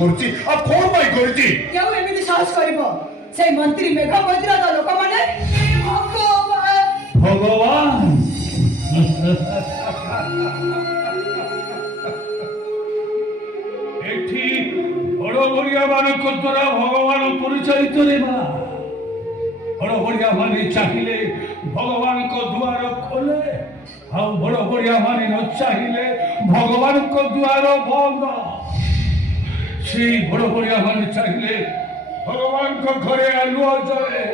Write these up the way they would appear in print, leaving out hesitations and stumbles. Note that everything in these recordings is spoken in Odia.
করছি আর কোন পাই করছি কেউ এমনি সাহস করিব সেই মন্ত্রী মেঘ মন্ত্রী তো লোক মানে ভগবান এটি বড় বড়িয়া ମାନଙ୍କ দ্বারা ভগবান পরিচালিত রে মা বড় বড়িয়া মানে চাহিলে ভগবানଙ୍କ ଦୁଆର ଖୋଲେ ଆଉ ବଡ ବଡିଆ ମାନେ ନ ଚାହିଁଲେ ଭଗବାନଙ୍କ ଦୁଆର ବନ୍ଦ ସେଇ ବଡ ବଡିଆ ମାନେ ଚାହିଁଲେ ଭଗବାନଙ୍କ ଘରେ ଆଲୁଅ ଜଳେ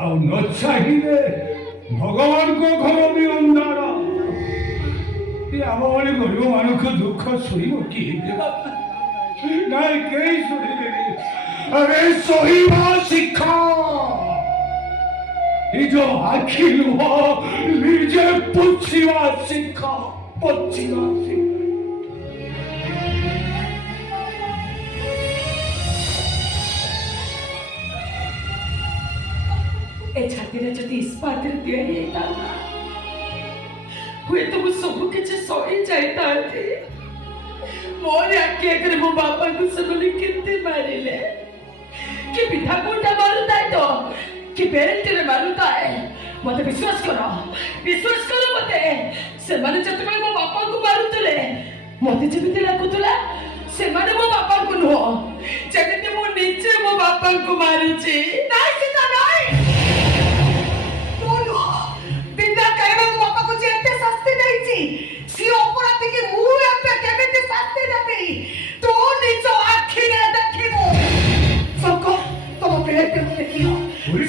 ଆଉ ନ ଚାହିଁଲେ ଭଗବାନଙ୍କ ଘର ବି ଅନ୍ଧାର ଆମ ଭଳି ଗରିବ ମାନଙ୍କ ଦୁଃଖ ଶୁଣିବ କିଏ ନାଇଁ କେହି ଶୁଣିବେନି ଆରେ ସହିବା ଶିଖ ନିଜ ଆଖି ଲୁହ ନିଜେ ପୋଛିବା ଶିଖ ପୋଛିବା ଶିଖ ଏ ଛାତିରେ ଯଦି ଇସ୍ପାତରେ ତିଆରି ହେଇଥାନ୍ତା ହୁଏତ ମୁଁ ସବୁ କିଛି ସହି ଯାଇଥାନ୍ତି ମୋର ଆଖି ଆଗରେ ମୋ ବାପାଙ୍କୁ ସେମାନେ କେତେ ମାରିଲେ କି ପିଠା କୋଟା ମାରୁଥାଏ ତ କି ବେଲ୍ଟରେ ମାରୁଥାଏ ମତେ ବିଶ୍ୱାସ କର ମତେ ସେମାନେ ଯେତେବେଳେ ମୋ ବାପାଙ୍କୁ ମାରୁଥିଲେ ମତେ ଯେମିତି ଲାଗୁଥିଲା ସେମାନେ ମୋ ବାପାଙ୍କୁ ନୁହଁ ଯେମିତି ମୁଁ ନିଜେ ମୋ ବାପାଙ୍କୁ ମାରୁଛି ନାଇଁ ସେଟା ନାଇଁ ବିନା କାରଣ ମୋ ବାପାକୁ ଯେତେ ଶାସ୍ତି ଦେଇଛି ସିଏ ଅପରାଧୀ କି ମୁଁ ଏବେ କେମିତି ଶାସ୍ତି ଦେବି ତୁ ନିଜ ଆଖିରେ ଦେଖିବୁ ସକର ତମ ପିଲାଟେ ଦେଖିବ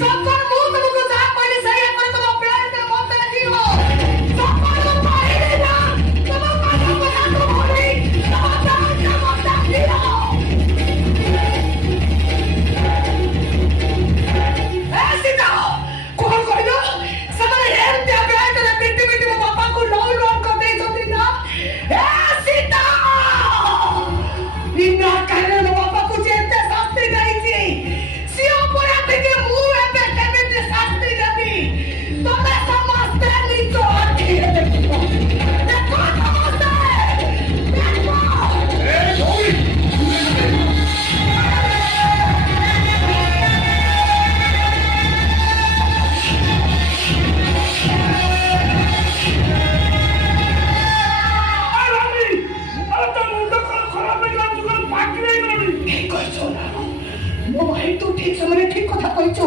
ସକର ମୁଁ ତମକୁ ଯାହା କହିଲି ସେଇଆ କରି ତମ ପିଲାଟେ ମତେ ଦେଖିବ ସକର କହିଲି ନା ତମ କାନ କଥା ଭୁଲି ତମ ଦାନ୍ତ ମତେ ଦେଖିବ ଏ ସୀତା କଣ କହିଲ ସେମାନେ ଏମିତି ବ୍ୟାଟରେ ପିଟି ପିଟି ମୋ ବାପାଙ୍କୁ ଲୋନ୍ କରିଦେଇଛନ୍ତି ନା ଏ ସୀତା ବିନା କାରଣ ମୋ ବାପାକୁ ଯେତେ ଶାସ୍ତି ଦେଇଛି ସିଏ ଅପରାଧୀକି ମୁଁ ଏବେ କେମିତି ଶାସ୍ତି ଦେବି ତମେ ସମସ୍ତେ ନିଜ ଆଖିରେ ଦେଖିବ ଦେଖ ସମସ୍ତେ ଦେଖ ମୋ ଭାଇ ତୁ ଠିକ ସମୟରେ ଠିକ କଥା କହିଛୁ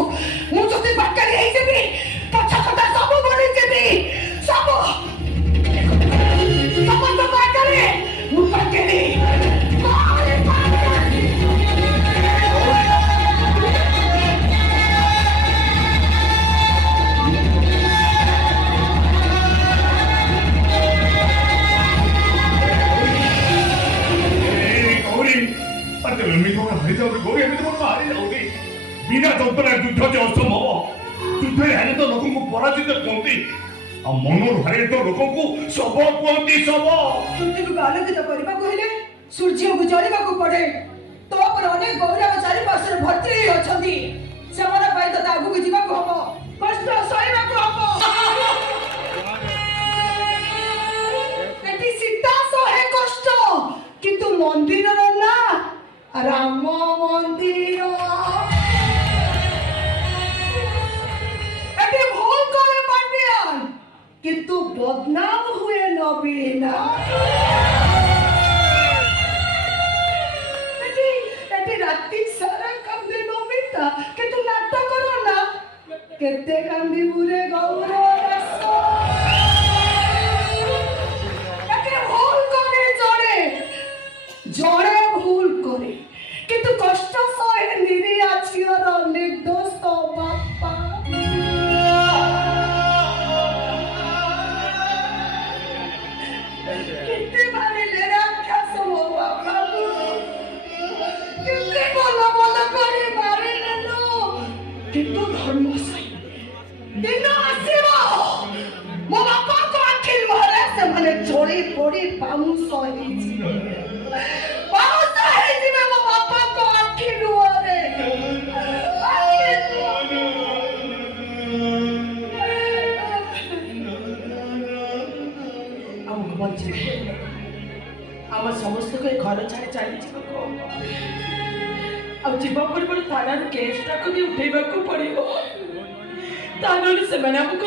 ମୁଁ ଯଦି ବାକାରୀ ହେଇଯିବି ପଛ କଥା ସବୁ ଭୁଲିଯିବି ସବୁ ସମସ୍ତ ବାକାରୀ ମୁଁ ବାକାରୀ ବିନା ଯନ୍ତ୍ରଣା ଯୁଦ୍ଧ ଯେ ଅସମ୍ଭବ ଯୁଦ୍ଧରେ ହାରେ ତ ଲୋକଙ୍କୁ ପରାଜିତ କୁହନ୍ତି ଆଉ ମନରୁ ହାରେ ତ ଲୋକଙ୍କୁ ଶବ କୁହନ୍ତି ଶବ ପୃଥିବୀକୁ ଆଲୋକିତ କରିବାକୁ ହେଲେ ସୂର୍ଯ୍ୟକୁ ଜଳିବାକୁ ପଡେ ତୋ ଉପରେ ଅନେକ ଗୌରବ ଚାରିପାର୍ଶ୍ୱରେ ଭର୍ତ୍ତି ହେଇ ଅଛନ୍ତି ସେମାନେ ପାଇଁ ତୋତେ ଆଗକୁ ଯିବାକୁ ହବ କଷ୍ଟ ସହିବାକୁ ହବ ଏଠି ସୀତା ସହେ କଷ୍ଟ କିନ୍ତୁ ମନ୍ଦିରର ନା ରାମ ମନ୍ଦିର এটি ভুল করে পান্ডিয়ান কিন্তু বদনাম হুয়ে নবীনা এটি রাতি সারা কান্দে নমিতা কিন্তু নাটক করো না কেতে কান্দি বুরে গৌর এটি ভুল করে জড়ে ভুল করে কিন্তু কষ্ট সহে নিরিয়া ঝিওর নির্দোষ বাপা কেতে মারিলে রাক্ষস ମୋ ବାପାକୁ କେତେ ଭଲ ଭଲ କରି ମାରିଲେନ କିନ୍ତୁ ଧର୍ମ ସହି ଦିନ ଆସିବ ମୋ ବାପାଙ୍କ ଆଖି ଲୁହରେ ସେମାନେ ଜଳି ପୋଡ଼ି ପାଉଁଶ ହେଇଯିବେ ପାଉଁଶ ହେଇଯିବେ ମୋ ବାପାଙ୍କ ଆଖି ଲୁହରେ ଆମକୁ ବଞ୍ଚେଇବେ ଆଉ ଆମ ସମସ୍ତଙ୍କୁ ଏ ଘର ଛାଡ଼ି ଚାଲିଯିବାକୁ ହବ। ଆଉ ଯିବା ପୂର୍ବରୁ ଥାନାର କେସ୍ଟାକୁ ବି ଉଠେଇବାକୁ ପଡ଼ିବ। ତା ନହେଲେ ସେମାନେ ଆମକୁ